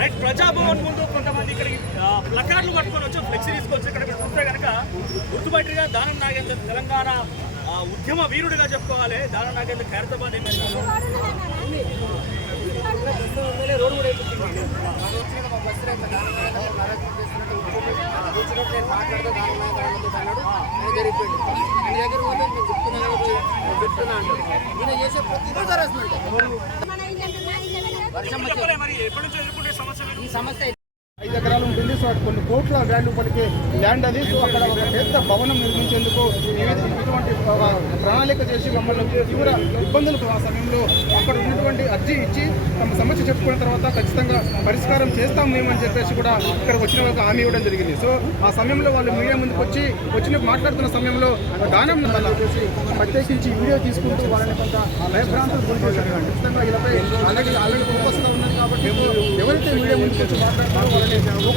Right Praja Bhavan ముందు కొంతమంది ఇక్కడికి ఆ, ప్లకార్డులు పట్టుకొని వచ్చి ఫ్లెక్సీ తీసుకొచ్చి ఇక్కడ చూస్తే కనుక గుర్తుపట్టిగా దానం నాగేందర్ తెలంగాణ ఉద్యమ వీరుడిగా చెప్పుకోవాలి దానం నాగేందర్ ఖైరతాబాద్ చెప్పలే మరి ఎప్పటి నుంచి ఎదుర్కొంటే? ఈ సమస్య ఐదు ఎకరాలు ఉంటుంది. సో అటు కొన్ని కోట్ల వాల్యూ పలికే ల్యాండ్ అది. సో అక్కడ ఒక పెద్ద భవనం నిర్మించేందుకు ఇటువంటి ప్రణాళిక చేసి మమ్మల్ని తీవ్ర ఇబ్బందులు ఆ సమయంలో అక్కడ ఉన్నటువంటి అర్జీ ఇచ్చి తమ సమస్య చెప్పుకున్న తర్వాత ఖచ్చితంగా పరిష్కారం చేస్తాం మేము అని చెప్పేసి కూడా ఇక్కడ వచ్చిన ఒక హామీ ఇవ్వడం జరిగింది. సో ఆ సమయంలో వాళ్ళు మీడియా ముందుకు వచ్చి వచ్చిన మాట్లాడుతున్న సమయంలో దానం చేసి ప్రత్యేకించి వీడియో తీసుకుంటూ వాళ్ళని కొంత భయభ్రాంతులు గురి ఖచ్చితంగా ఇలాపై ఆల్రెడీ ఆల్రెడీ ఫోకస్గా ఉన్నది కాబట్టి ఎవరైతే మీడియా ముందుకు వచ్చి మాట్లాడుతున్నారో